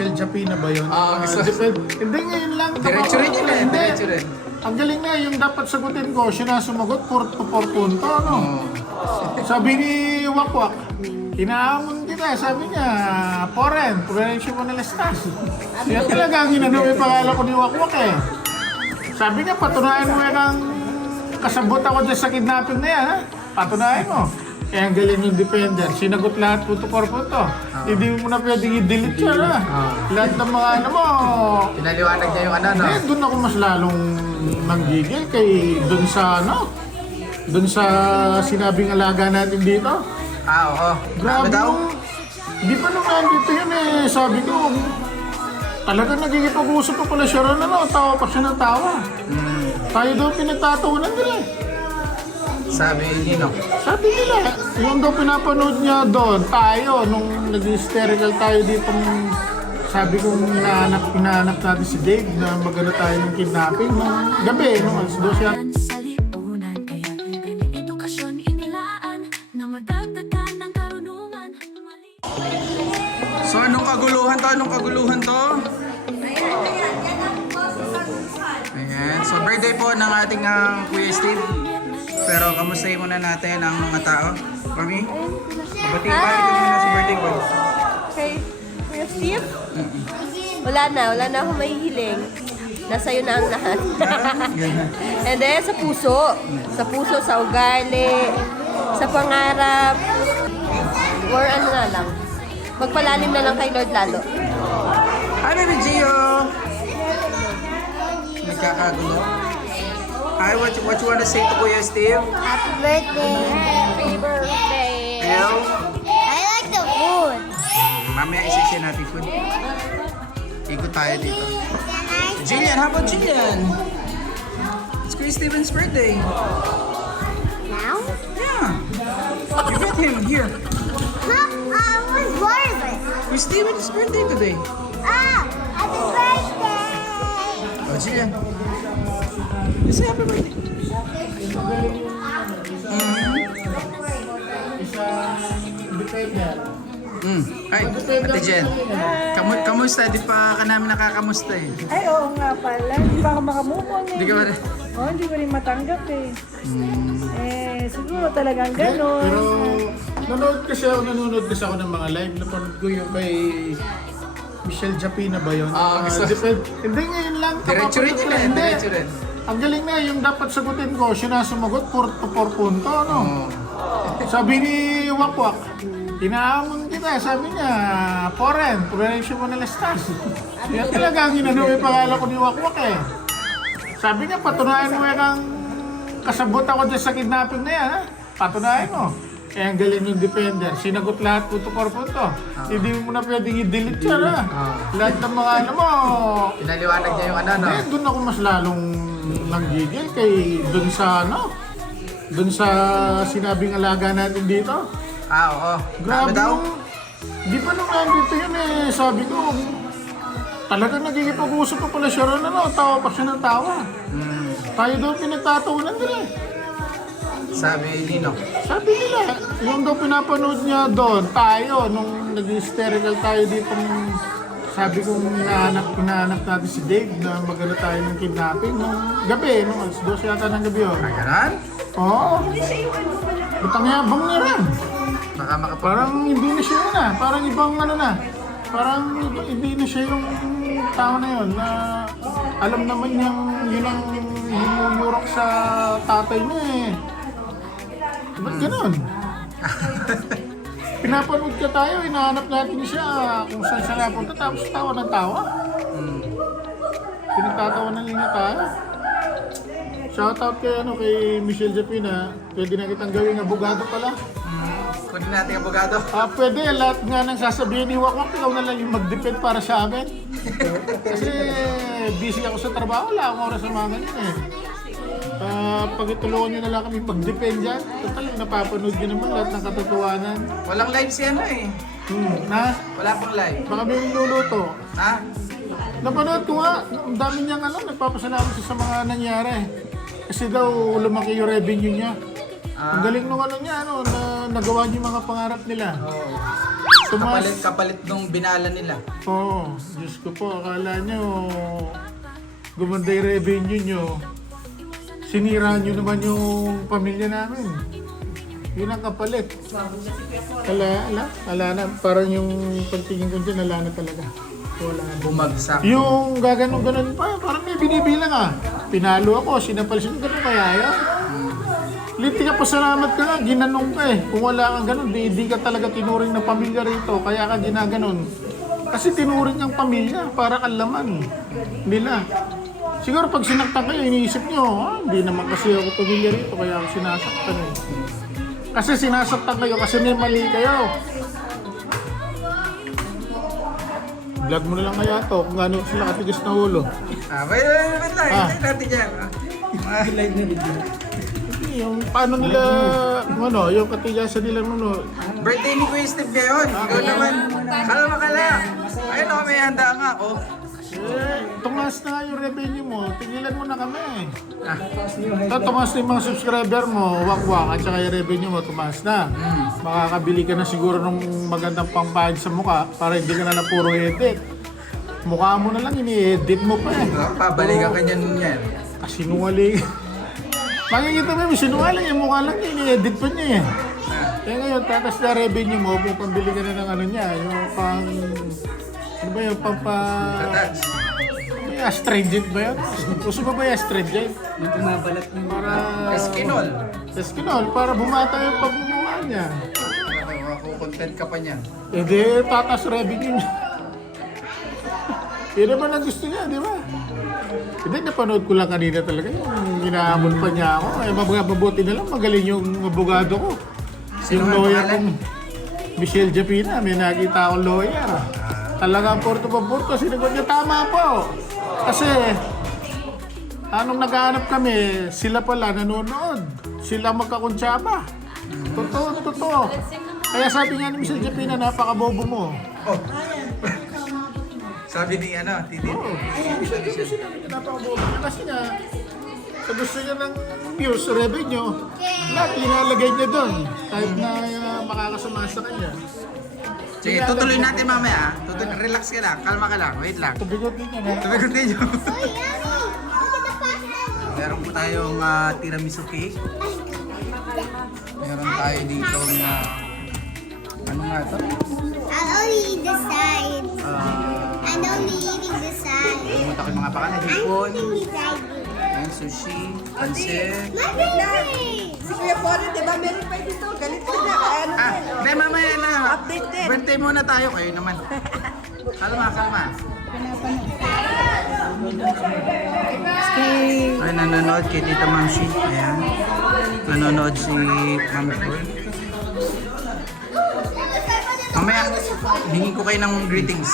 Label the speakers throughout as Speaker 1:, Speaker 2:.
Speaker 1: Michelle Japina ba yun?
Speaker 2: Ah,
Speaker 1: Ah,
Speaker 2: gusto-
Speaker 1: depend- hindi ngayon lang.
Speaker 2: Diretso rin yun eh,
Speaker 1: Hindi.
Speaker 2: diretso rin.
Speaker 1: Ang galing na, yung dapat sagutin ko, siya na sumagot, 4 to 4 punto, ano? Sabi ni Wakwak, inaamon kita, sabi niya, foreign, provincia mo na lastas. Yan talaga ang inano yung pangalan ko ni Wakwak eh. Sabi niya, patunayan mo yan ang kasabot ako dyan sa kidnapping na yan, ha? Patunayan mo. Eh, ang galing yung defender. Sinagot lahat punto por punto. Hindi mo na pwedeng i-delete yan, ha? Lahat ng mga ano mo,
Speaker 2: Pinaliwanag niya yung ano, no?
Speaker 1: eh, doon ako mas lalong nanggigil kay doon sa ano, doon sa sinabing alaga natin dito.
Speaker 2: Ah, oo.
Speaker 1: Grabe
Speaker 2: Ano daw?
Speaker 1: yung, di pa naman dito yun eh, sabi ko, talagang nagigipag-usap pa pala siya ron, ano, tawa pa siya ng tawa.
Speaker 2: Hmm,
Speaker 1: Tayo daw pinagtatawanan nila eh.
Speaker 2: Sabi ni Nino.
Speaker 1: Sabi nila, yung daw pinapanood niya doon, tayo, nung nag-hysterical tayo dito, sabi kong hinahanap, hinahanap natin si Dave na magano tayo ng kidnapping nung gabi, nung alas 12 yata.
Speaker 3: sa lipunan Kaya ang edukasyon inilaan Na madagdagan ng karunungan
Speaker 2: So, anong kaguluhan to? Anong kaguluhan to? Ayan. So, birthday po ng ating ah, Kuya Steve. Pero, kamustahin muna natin ang mga tao. Kami? Bati, bati ko muna sa birthday ko.
Speaker 4: Okay. Kuya Steve? Wala na, wala na akong mahihiling. Nasa iyo na ang lahat. And then, sa puso. Sa puso, sa ugali, sa pangarap, or ano na lang. Magpalalim na lang kay Lord lalo.
Speaker 2: Hi, Baby Gio! Nagkakagulo. Hi, what, what you wanna say to Kuya Steve?
Speaker 5: Happy birthday.
Speaker 4: Happy birthday!
Speaker 2: Hello?
Speaker 5: I like the food.
Speaker 2: Mamaya isa-isa natin food. Ikot tayo dito. Jillian, how about Jillian? It's Kuya Steven's birthday.
Speaker 5: Now?
Speaker 2: Yeah. You met him here.
Speaker 5: Huh? I was born with.
Speaker 2: Kuya Steven's birthday today.
Speaker 5: Ah! Happy birthday!
Speaker 2: Oh, Jillian. You say happy birthday. Mm. Ay, Ate Jen. Kamu kamusta? Di pa ka namin nakakamusta eh.
Speaker 6: Ay, oo nga pala. Hindi pa ako makamumon eh.
Speaker 2: Hindi ka ba rin?
Speaker 6: Oo, hindi ko rin matanggap eh. Eh, siguro talagang
Speaker 1: Pero,
Speaker 6: gano'n.
Speaker 1: nanonood kasi ako, nanonood kasi ako ng mga live. Napanood ko yung kay Michelle Japina ba yun?
Speaker 2: Ah, gusto-
Speaker 1: depend- hindi ngayon lang.
Speaker 2: Diretso rin yun eh, diretso rin.
Speaker 1: Ang galing na, yung dapat sagutin ko, siya na sumagot, 4 to 4 punto, ano? Sabi ni Wakwak, inaamon kita, sabi niya, foreign, provincia mo na lastas. Yan talaga ang inano yung pangalan ko ni Wakwak eh. Sabi niya, patunayan mo yan ang kasabot ako dyan sa kidnapping na yan, ha? Patunayan mo. Eh, ang galing yung defender. Sinagot lahat punto por punto. Hindi mo na pwedeng i-delete yan, ha? Lahat ng mga ano mo,
Speaker 2: Pinaliwanag niya yung ano, no?
Speaker 1: eh, doon ako mas lalong nanggigil kay doon sa ano, doon sa sinabing alaga natin dito.
Speaker 2: Ah, oo.
Speaker 1: Grabe
Speaker 2: Ano daw?
Speaker 1: yung, di pa naman dito yun eh, sabi ko, talagang nagigipag-usap pa pala siya ron, ano, tawa pa siya ng tawa.
Speaker 2: Mm.
Speaker 1: Tayo daw pinagtatawanan nila eh.
Speaker 2: Sabi ni Nino.
Speaker 1: Sabi nila, yung daw pinapanood niya doon, tayo, nung nag-hysterical tayo dito, sabi kong hinahanap, hinahanap natin si Dave na magano tayo ng kidnapping nung gabi, nung alas 12 yata ng gabi yun.
Speaker 2: Ah, ganun?
Speaker 1: Oo. Butang yabang niya rin.
Speaker 2: Baka makapag...
Speaker 1: Parang hindi na siya yun ah. Parang ibang ano na. Parang iba- hindi na siya yung tao na yun na alam naman niyang yun ang hinuyurok sa tatay niya eh. Ba't ganun? Pinapanood ka tayo, hinahanap natin siya kung saan siya napunta tapos tawa ng tawa. Pinagtatawa ng linya tayo. Shoutout kay ano kay Michelle Japina. Pwede na kitang gawing abogado pala.
Speaker 2: Kunin natin ang abogado.
Speaker 1: Ah, pwede. Lahat nga ng sasabihin ni Wakwak, ikaw na lang yung mag-depend para sa amin. Kasi busy ako sa trabaho, wala akong oras sa mga ganyan eh. Ah, pagtulungan nyo na lang kami mag-depend dyan. Total, napapanood nyo naman lahat ng katotohanan.
Speaker 2: Walang live si ano eh.
Speaker 1: Hmm, na,
Speaker 2: Wala pang live.
Speaker 1: baka may niluluto.
Speaker 2: Ha?
Speaker 1: Napanood ko nga, ang dami niyang ano, nagpapasalamat siya sa mga nangyari. Kasi daw lumaki yung revenue niya. Ang galing nung ano niya, ano, na nagawa niya yung mga pangarap nila. Tumaas.
Speaker 2: Kapalit, kapalit nung binala nila.
Speaker 1: Oo, Diyos ko po, akala nyo gumanda yung revenue nyo. Sinira nyo naman yung pamilya namin. Yun ang kapalit. Ala, ala, ala na. Parang yung pagtingin ko dyan, ala na talaga. Wala na.
Speaker 2: Bumagsak.
Speaker 1: Yung gaganon ganon pa, parang may binibilang ah. Pinalo ako, sinapal siya, ganun kaya yan? Linti ka pasalamat ka nga, ginanong ka eh. Kung wala kang ganun, di, di ka talaga tinuring na pamilya rito, kaya ka ginaganon. Kasi tinuring ang pamilya, para kang laman nila. Siguro pag sinaktan kayo, iniisip nyo, ah, hindi naman kasi ako pamilya rito, kaya ako sinasaktan eh. Kasi sinasaktan kayo kasi may mali kayo. Vlog mo na lang kaya to kung gaano sila katigas na ulo.
Speaker 2: Ah, wait, wait, wait lang.
Speaker 1: Ah.
Speaker 2: Hintay natin yan. Ah, live na video.
Speaker 1: Yung paano nila, ano, yung katigasan nila ano,
Speaker 2: Birthday ni Kuya Steve ngayon. Ikaw naman. Kalma ka lang. Ayun ako, may handa nga ako.
Speaker 1: Eh, tumaas na nga yung revenue mo, tigilan mo na kami.
Speaker 2: Ah,
Speaker 1: Ito, tumaas na yung mga subscriber mo, wakwak, at saka yung revenue mo, tumaas na. Makakabili ka na siguro ng magandang pangpahid sa mukha para hindi ka na lang puro edit. Mukha mo na lang, ini-edit mo pa eh.
Speaker 2: pabalikan ka niyan yan.
Speaker 1: Ah, sinungaling. Makikita mo, sinungaling yung mukha lang ini-edit pa niya eh. Kaya ngayon, tatas na revenue mo, kung pambili ka na ng ano niya, yung pang... Ano ba yung pang pa...
Speaker 2: Tatats.
Speaker 1: May astringent ba yun? Gusto mo ba yung astringent?
Speaker 2: Yung bumabalat ng
Speaker 1: Para...
Speaker 2: Eskinol.
Speaker 1: Eskinol, para bumata yung pagmumukha niya.
Speaker 2: Content ka pa niya.
Speaker 1: E di, tatas revenue niya. Yun naman ang gusto niya, di ba? Hindi, napanood ko lang kanina talaga yung ginahamon pa niya ako. Ay, mabuga, mabuti na lang, magaling yung abogado ko.
Speaker 2: Sino
Speaker 1: yung lawyer kong Michelle Japina, may nakita akong lawyer. Talagang porto pa porto, sinagot niya tama po. Kasi, anong naghahanap kami, sila pala nanonood. Sila magkakuntsaba. Totoo, totoo. Kaya sabi nga ni Michelle Japina, napakabobo mo.
Speaker 2: Oh. Sabi ni ano, Titi.
Speaker 1: Oo. Michelle Japina sinabi niya, napakabobo niya. Kasi nga, sa gusto niya ng views, revenue, lahat ilalagay niya doon. Kahit na uh, makakasama sa kanya.
Speaker 2: Sige, tutuloy natin mamaya. ah. Tutuloy, relax ka lang, kalma ka lang, wait lang.
Speaker 1: Tubigot
Speaker 2: ninyo.
Speaker 5: Look at the pasta.
Speaker 2: Meron po tayong ah, tiramisu cake. Meron tayo dito na ano nga ito?
Speaker 5: I'll only eat the side.
Speaker 2: Ah,
Speaker 5: I'm only eating the side.
Speaker 2: Pumunta ko yung mga pangalan.
Speaker 5: I'm
Speaker 2: Hipon,
Speaker 5: eating the side.
Speaker 2: Sushi, pansit.
Speaker 4: Si Kuya Polo, di ba meron pa dito? Galit ka na. Ano
Speaker 2: Ah, hindi mamaya na.
Speaker 4: Update din.
Speaker 2: Birthday muna tayo. Kayo naman. Kalma, kalma. Ay, nanonood kay Tita Mamsi. Ayan. Nanonood si Mami Pearl. Mamaya, hingin ko kayo ng greetings.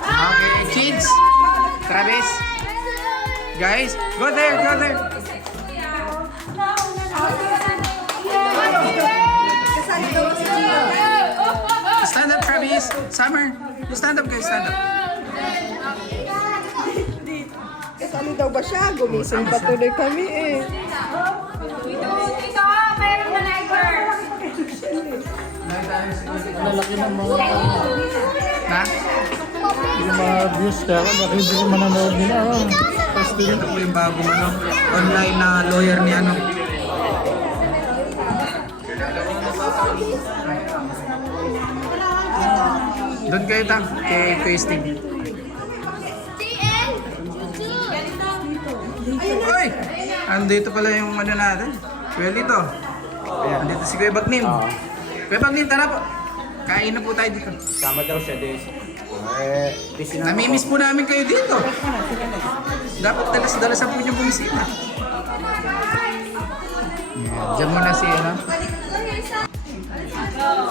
Speaker 2: Okay, kids. Travis. Guys, go there, go there. Stand up, Travis. Summer. You stand up, guys. Stand up.
Speaker 4: Kasali daw ba siya? Gumising pa tuloy kami eh.
Speaker 1: Lalaki ng mga,
Speaker 2: Na?
Speaker 1: yung mga views kaya bakit hindi ko mananood nila. Din
Speaker 2: Ito po yung bagong ano, online na lawyer ni ano. Doon kayo ta, kay, kay Steve. Oy! Andito pala yung ano natin. Kuya Lito. Andito si Kuya Bagnin. Kuya Bagnin, tara po. Kain na po tayo dito.
Speaker 7: Sama daw siya, Des. Eh, busy na
Speaker 2: Namimiss po namin kayo dito. Dapat dalas-dalasan po yung bumisita. Yan. Diyan muna si ano.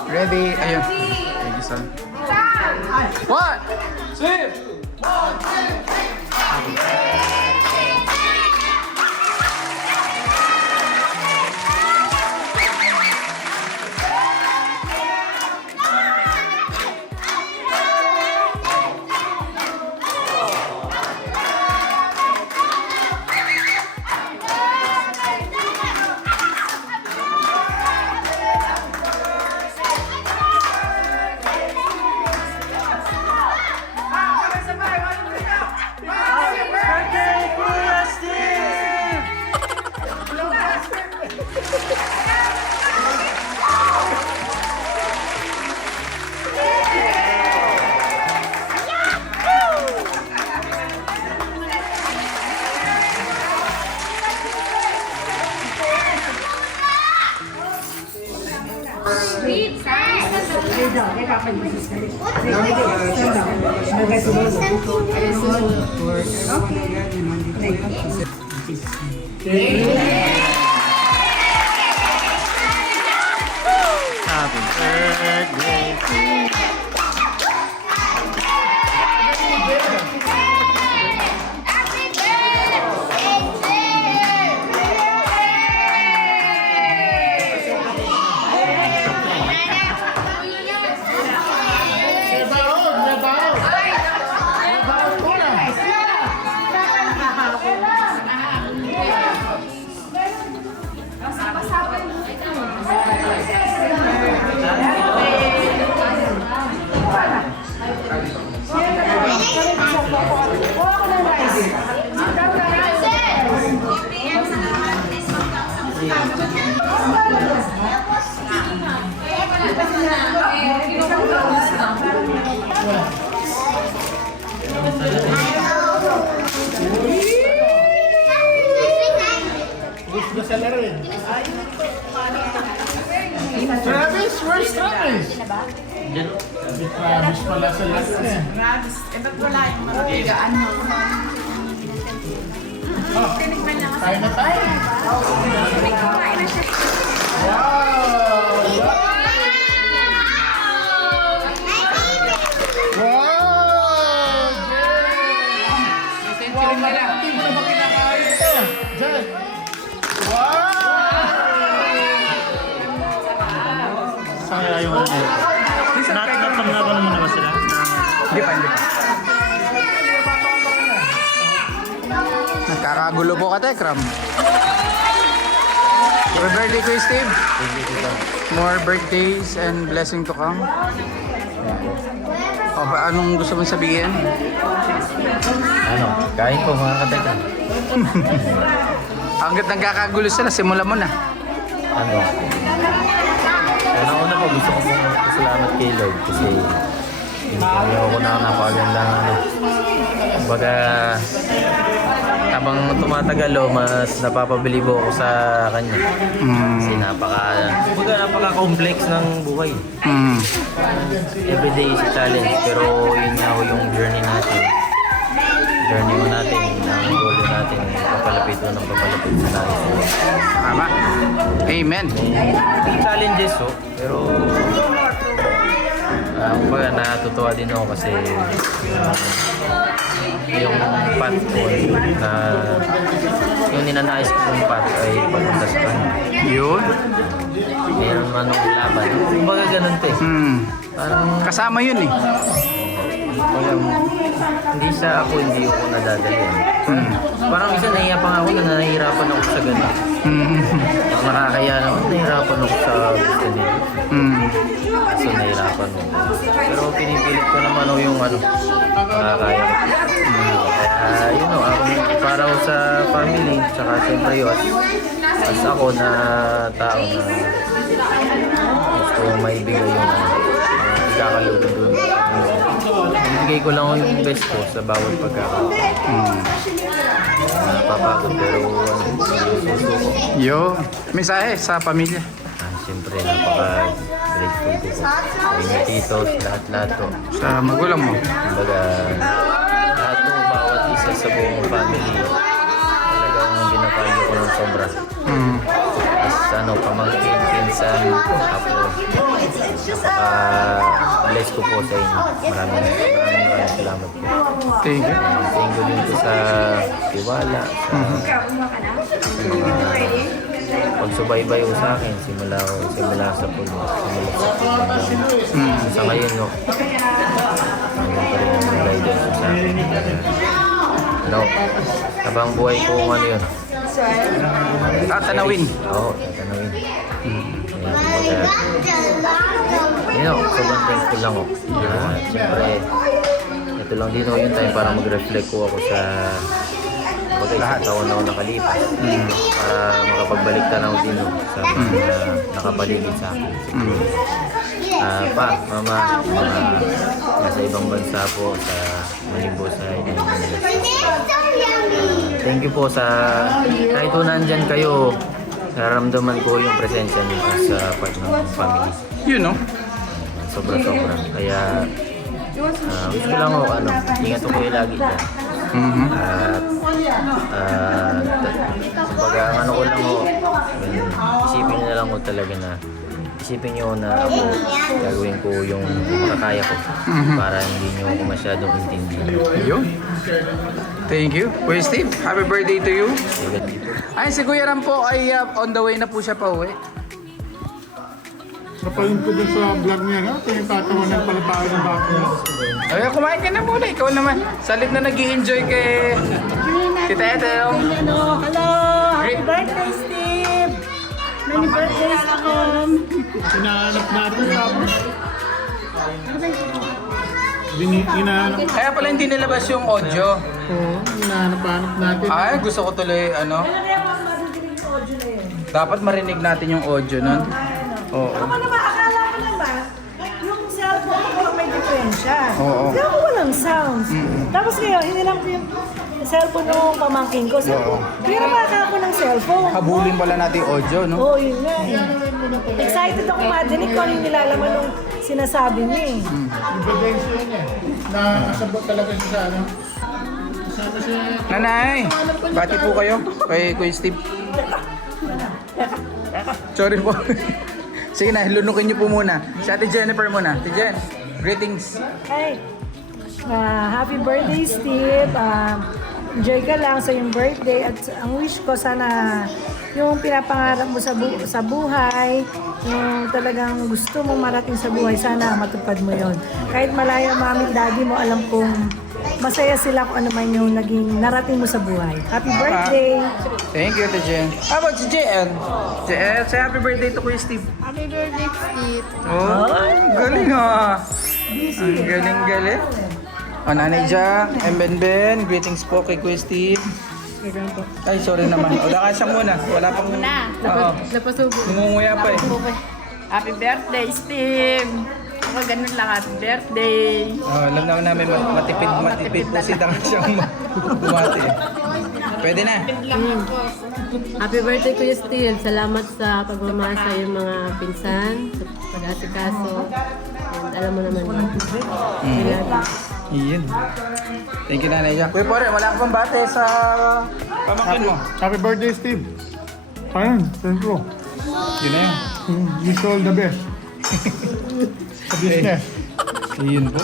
Speaker 2: Ready? Ayun. Thank you, son. What? Happy
Speaker 1: Travis, where's Travis? Si Travis pala sa laro eh. Oh, kain na tayo. Wow!
Speaker 8: Nat natamnaban mo na ba sila?
Speaker 2: Hindi pa, hindi pa. Nagkakagulo po ka, Tekram. Happy birthday ko, Steve. More birthdays and blessing to come. O, anong gusto mong sabihin?
Speaker 7: Ano? Kain po mga kateka.
Speaker 2: Hanggat nagkakagulo sila, simulan mo na.
Speaker 7: Ano? Po gusto ko pong pasalamat kay Lord kasi hindi ako na napakagandang ano. Kumbaga, habang tumatagal o, mas napapabilib ako sa kanya. Kasi napaka, kumbaga napaka-complex ng buhay.
Speaker 2: Mm.
Speaker 7: Everyday is a challenge pero yun nga ho yung journey natin. Journey mo natin, ang goal natin, papalapit mo ng papalapit sa nais.
Speaker 2: Tama. Amen.
Speaker 7: challenges oh, pero ah kumbaga natutuwa din ako kasi yung, yung path ko na yung ninanais ko pong path ay papunta sa kanya.
Speaker 2: Yun.
Speaker 7: Mayroon man ng laban. Kumbaga ganun to eh.
Speaker 2: Mm.
Speaker 7: Parang
Speaker 2: Kasama yun eh.
Speaker 7: Parang hindi sa ako, hindi ako nadadali.
Speaker 2: Mm.
Speaker 7: Parang isa nahiya pa nga ako na nahihirapan ako sa ganun.
Speaker 2: Mm.
Speaker 7: Nakakaya naman, nahihirapan ako sa gusto nila.
Speaker 2: Mm.
Speaker 7: So nahihirapan mo. Pero pinipilit ko naman o yung ano, nakakaya ko. Kaya yun o, ako, para ko sa family, tsaka siyempre yun, as, ako na tao na gusto ko maibigay yung ano, yung ikakaluto doon. Ibigay ko lang yung best ko sa bawat pagkakataon.
Speaker 2: Mm.
Speaker 7: Napapagod pero.
Speaker 2: Yun. Mensahe sa pamilya.
Speaker 7: Ah, Siyempre, napaka-grateful ko po. Sa inyo titos, lahat-lahat po.
Speaker 2: Sa magulang mo.
Speaker 7: Kumbaga, lahat po, bawat isa sa buong family, talagang ginavalue ko ng sobra.
Speaker 2: Mm.
Speaker 7: Ano, pamangkin, pinsan, apo. Napaka-bless ko po sa inyo. Maraming, maraming maraming salamat po.
Speaker 2: Thank you.
Speaker 7: Thank you din po sa tiwala, sa mga pagsubaybay ko sa akin, simula ko, simula sa pulo, simula sa pulo hanggang sa ngayon, no, hanggang pa rin ang guidance ko sa akin. No, habang buhay ko ano yun.
Speaker 2: Tatanawin.
Speaker 7: Oo, tatanawin. Kaya, kumbaga, yun know, sobrang thankful lang ako. Uh, Siyempre, ito lang din ako yung time para mag-reflect ko ako sa Baga isang taon na ako nakalipas para makapagbalik tanaw din no, sa mga nakapaligid sa akin. Ah, pa, mama, mga nasa ibang bansa po sa Malimbo sa Thank you po sa kahit po nandyan kayo, nararamdaman ko yung presensya niyo sa part ng family.
Speaker 2: Yun no?
Speaker 7: So sobra-sobra. Kaya, ah, wish ko lang ho, ano, ingat ko kayo lagi dyan.
Speaker 2: Mhm.
Speaker 7: At, ah, ta- kumbaga, ano ko lang ganun, isipin na lang ho talaga na, isipin nyo na ako, gagawin ko yung makakaya ko para hindi nyo ako masyadong intindihan.
Speaker 2: Yun. Thank you. Kuya Steve, happy birthday to you. Ay, si Kuya Ram po ay uh, on the way na po siya pa uwi.
Speaker 1: Napalun ko dun sa vlog niya, no? Tinatatawanan pala tayo ng bako niya.
Speaker 2: Ay, kumain ka na muna. Ikaw naman. Salit na nag enjoy kay Tita Ethel.
Speaker 6: Hello, hello! Happy birthday, Steve! Many birthdays to come!
Speaker 1: Hinahanap natin tapos. Bini, hinahanap.
Speaker 2: Kaya pala hindi nilabas yung audio.
Speaker 1: Oo, hinahanap-hanap natin.
Speaker 2: Ay, gusto ko tuloy, ano, dapat marinig natin yung audio nun. Oo.
Speaker 6: Ako naman, akala ko naman, yung cellphone ko may diferensya.
Speaker 2: Oo.
Speaker 6: Kaya ako walang sounds. Tapos ngayon, hindi lang ko yung cellphone ng pamangkin ko. So, Kaya naman ako ng cellphone.
Speaker 2: Habulin pala natin yung audio, no?
Speaker 6: Oo, yun nga eh. Excited ako madinig ko ano yung nilalaman nung sinasabi niya eh.
Speaker 1: Ebidensya niya. Nakasabot talaga siya sa ano. Kasama siya.
Speaker 2: Nanay, bati po kayo kay Kuya Steve. Sorry po. Sige na, lunukin niyo po muna. Si Ate Jennifer muna. Ate Jen, greetings.
Speaker 6: Hi. Ah, happy birthday, Steve. Ah, enjoy ka lang sa iyong birthday. At ang wish ko sana yung pinapangarap mo sa, bu- sa buhay, yung talagang gusto mo marating sa buhay, sana matupad mo yon. Kahit malayo mami, daddy mo, alam kong masaya sila kung ano man yung naging narating mo sa buhay. Happy birthday!
Speaker 2: Thank you, Jen. How about si JN? JN, say happy birthday to Kuya Steve.
Speaker 5: Happy birthday, Steve.
Speaker 2: Oh, galing ah. Ang galing-galing. O, Nanay Jack, and Ben Ben, greetings po kay Kuya Steve. Ay, sorry naman. O, lakasya muna. Wala pang... Muna. Oo.
Speaker 9: Napasubo.
Speaker 2: Ngumunguya pa eh.
Speaker 9: Happy birthday, Steve! Ako ganun lang, happy birthday!
Speaker 2: Oh, alam naman namin mat- matipid, matipid po si Dang siyang bumati eh. Pwede na.
Speaker 10: Happy birthday Kuya Steve. Salamat sa pagmamahal sa iyong mga pinsan, sa pag-asikaso. And alam mo naman yun. Kailangan.
Speaker 2: Iyon. Thank you, Nanay Jack. Kuya Pore, wala ka pang bate sa pamangkin mo.
Speaker 1: Happy birthday, Steve. Ayun, thank you.
Speaker 2: Yun na yun.
Speaker 1: Mm, you all the best. sa business.
Speaker 2: Iyon po.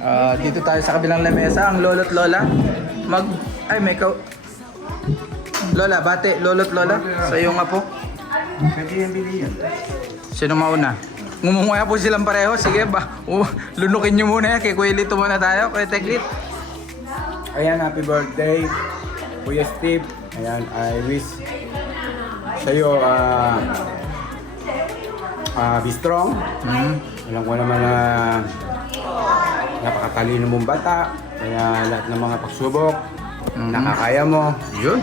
Speaker 2: Ah, dito tayo sa kabilang lamesa, ang lolo't lola. Mag... Ay, may ka... Lola, bate, lolo't lola. Sa iyo nga po. Sino mauna? Ngumunguya po silang pareho. Sige ba? Uh, lunukin nyo muna yan. Kay Kuya Lito muna tayo. Kuya Teklit.
Speaker 11: Ayan, happy birthday, Kuya Steve. Ayan, I wish sa'yo, ah, ah, be strong. Alam ko naman na napakatalino mong bata. Kaya lahat ng mga pagsubok, nakakaya mo.
Speaker 2: Yun.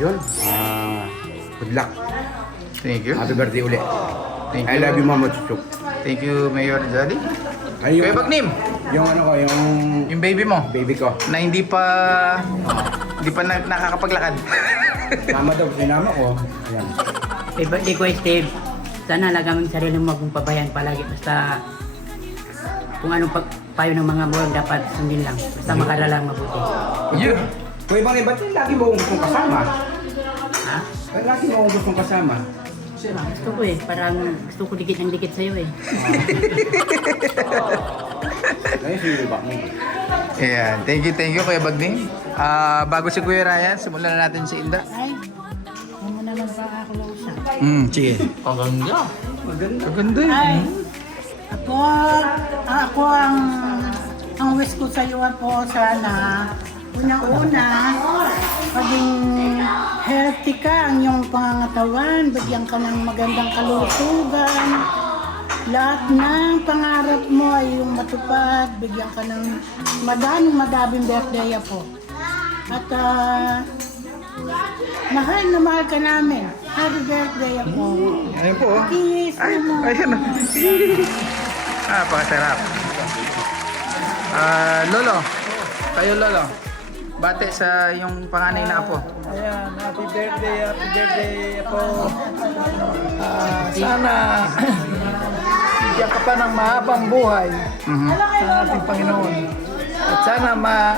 Speaker 11: Yun. ah, good luck.
Speaker 2: Thank you.
Speaker 11: Happy birthday ulit.
Speaker 2: Thank
Speaker 11: I
Speaker 2: you.
Speaker 11: love you, Mama Chuchuk.
Speaker 2: Thank you, Mayor Jolly.
Speaker 11: Ay,
Speaker 2: Kuya Bagnim,
Speaker 11: yung ano ko, yung
Speaker 2: yung baby mo
Speaker 11: baby ko.
Speaker 2: na hindi pa hindi pa na, nakakapaglakad.
Speaker 11: Tama daw, sinama ko. Ayan.
Speaker 9: Happy birthday, Kuya Steve! Sana alagaan mo yung sarili mo kung pabayan palagi. Basta kung anong pag, payo ng mga buwan dapat sundin lang. Basta makalalang mabuti.
Speaker 2: Yun.
Speaker 11: Kuya Bang, ba't yung lagi mo gustong kasama? Ba't lagi mo akong gustong kasama?
Speaker 9: Gusto ko eh. Parang gusto ko dikit ng dikit sa'yo eh.
Speaker 11: Ngayon, sino ba?
Speaker 2: Ayan. Thank you, thank you, Kuya Bagnim. Ah, bago si Kuya Ryan, simulan na natin si Inda.
Speaker 6: Ay, ano mo naman ba ako usap?
Speaker 2: Hmm, sige. Paganda. Paganda yun.
Speaker 6: Ay, ako, ako ang, ang wish ko sa iyo po sana, unang-una, maging healthy ka ang iyong pangangatawan, bigyan ka ng magandang kalusugan, lahat ng pangarap mo ay yung matupad, bigyan ka ng madaming madaming birthday po. At ah, mahal na mahal ka namin. Happy birthday po.
Speaker 2: Ayun po. oh.
Speaker 6: Kiss
Speaker 2: Ay,
Speaker 6: mo.
Speaker 2: ayun. ah, pakasarap. Ah, Lolo. Kayo, Lolo. Bate sa yung panganay na apo.
Speaker 8: Ayan, happy birthday, happy birthday po. Ah, sana
Speaker 12: bigyan ka pa ng mahabang buhay
Speaker 2: Mhm.
Speaker 12: ng ating Panginoon. At sana ma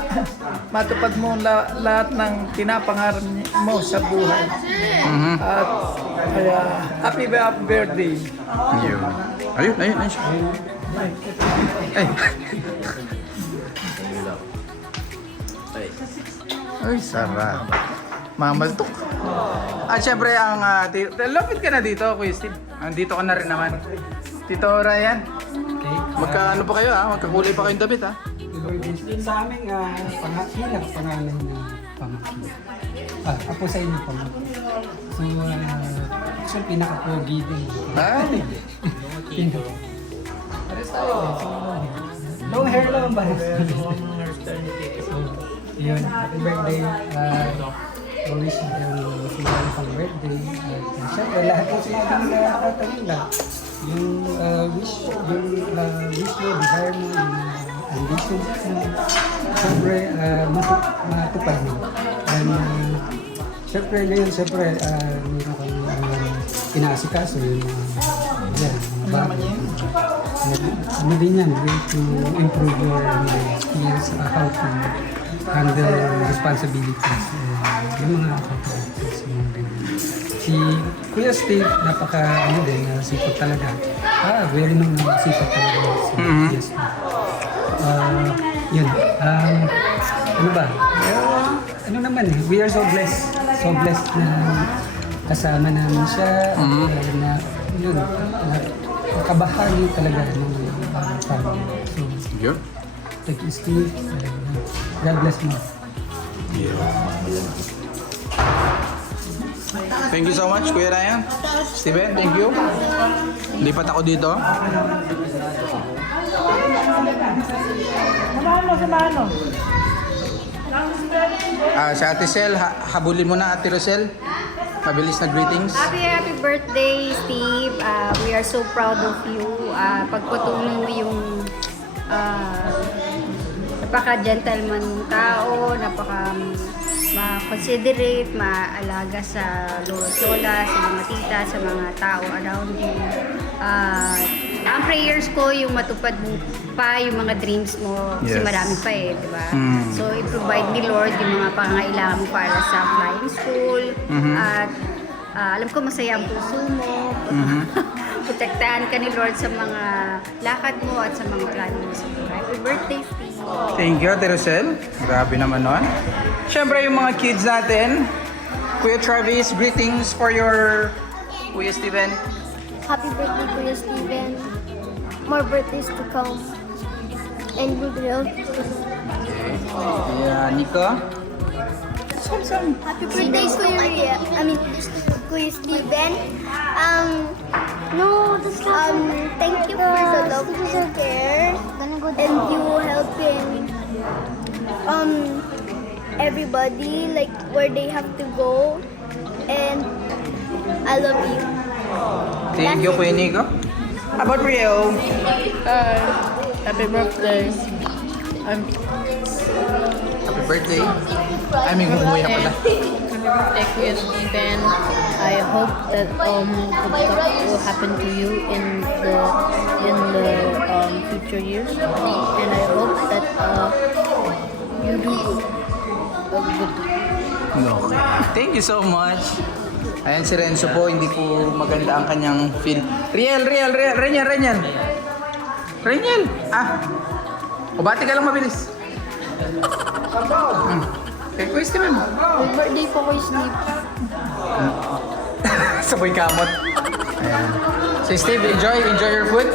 Speaker 12: matupad mo la- lahat ng pinapangarap mo sa buhay.
Speaker 2: Mhm.
Speaker 12: At kaya happy happy birthday.
Speaker 2: Ayun. Ayun, ayun, ayun. Ay. Ay, sarap. Mamaltok. At syempre, ang uh, lapit ka na dito, Kuya Steve. Andito ka na rin naman. Tito Ryan. Okay. Magkaano pa kayo ha? Magkakulay pa kayong damit ha?
Speaker 13: Sa aming uh, pangakilang pangalan ng pamangkin. Ah, ako sa inyo pamangkin. So, uh, so pinaka-pogi din.
Speaker 2: Ay.
Speaker 13: Pino. Long hair lang ba? so, yun. Happy birthday. Uh, always yung sinabi pang birthday. At uh, syempre, lahat ng sinabi nila nakatawin lang. Yung uh, wish, yung uh, wish mo, desire mo, yung uh, ambition mo. Siyempre, uh, matu- matupad mo. And, uh, siyempre, ngayon, siyempre, uh, meron kang uh, inaasikaso yung mga, yan, mga bagay. Ano din yan, way to improve your uh, skills, uh, how to handle responsibilities, uh, yung mga activities, yung ganyan. Si Kuya Steve, napaka, ano din, uh, sipag talaga. Ah, very nung sipag talaga si
Speaker 2: Mhm.
Speaker 13: Kuya Steve. Uh, yun. Um, ano ba? Uh, ano naman eh, we are so blessed. So blessed na kasama namin siya.
Speaker 2: Mhm.
Speaker 13: uh, na, yun, na, nakabahagi talaga ng uh, family. So,
Speaker 2: Yun.
Speaker 13: thank you Steve. Uh, God bless mo.
Speaker 2: Thank you so much, Kuya Ryan. Steven, thank you. Lipat ako dito. Ah, si Ate Sel, ha- habulin mo na Ate Rosel. Mabilis na greetings.
Speaker 5: Happy, happy birthday, Steve. Uh, we are so proud of you. Uh, pagpatuloy mo yung uh, napaka-gentleman tao, napaka ma-considerate, maalaga sa lolo at lola, sa mga tita, sa mga tao around you. Uh, ang prayers ko yung matupad mo pa yung mga dreams mo kasi
Speaker 2: Yes.
Speaker 5: marami pa eh, di ba?
Speaker 2: Mm.
Speaker 5: So, i-provide ni Lord yung mga pangangailangan mo para sa flying school.
Speaker 2: Mhm.
Speaker 5: At ah, alam ko masaya ang puso mo.
Speaker 2: Mhm.
Speaker 5: Protektahan ka ni Lord sa mga lakad mo at sa mga plano mo sa buhay. Happy birthday, Steve!
Speaker 2: Thank you, Ate Rosel. Grabe naman nun. Siyempre, yung mga kids natin. Kuya Travis, greetings for your Kuya Steven.
Speaker 5: Happy birthday, Kuya Steven. More birthdays to come. And good health.
Speaker 2: Yeah, Nico.
Speaker 5: Happy birthday, Kuya. I mean, Kuya Steven. Um, no, um, thank you for the love and care. And you helping um everybody like where they have to go. And I love you.
Speaker 2: Thank you, Kuya Nico. How about Rio?
Speaker 10: Uh, happy birthday. I'm
Speaker 2: Happy birthday. I mean, umuya pala.
Speaker 10: Happy birthday, Kuya Steven. I hope that um good luck will happen to you in the in the um, future years, and I hope that uh, you do good.
Speaker 2: Okay. Thank you so much. Ayan si Renzo po, hindi po maganda ang kanyang feel. Riel, Riel, Riel, Renyel, Renyel. Renyel, ah. O bati ka lang mabilis. Hmm. Okay, Kuya Steven.
Speaker 5: Happy birthday po, Kuya Steve.
Speaker 2: Sabay kamot. Ayan. So Steve, enjoy, enjoy your food.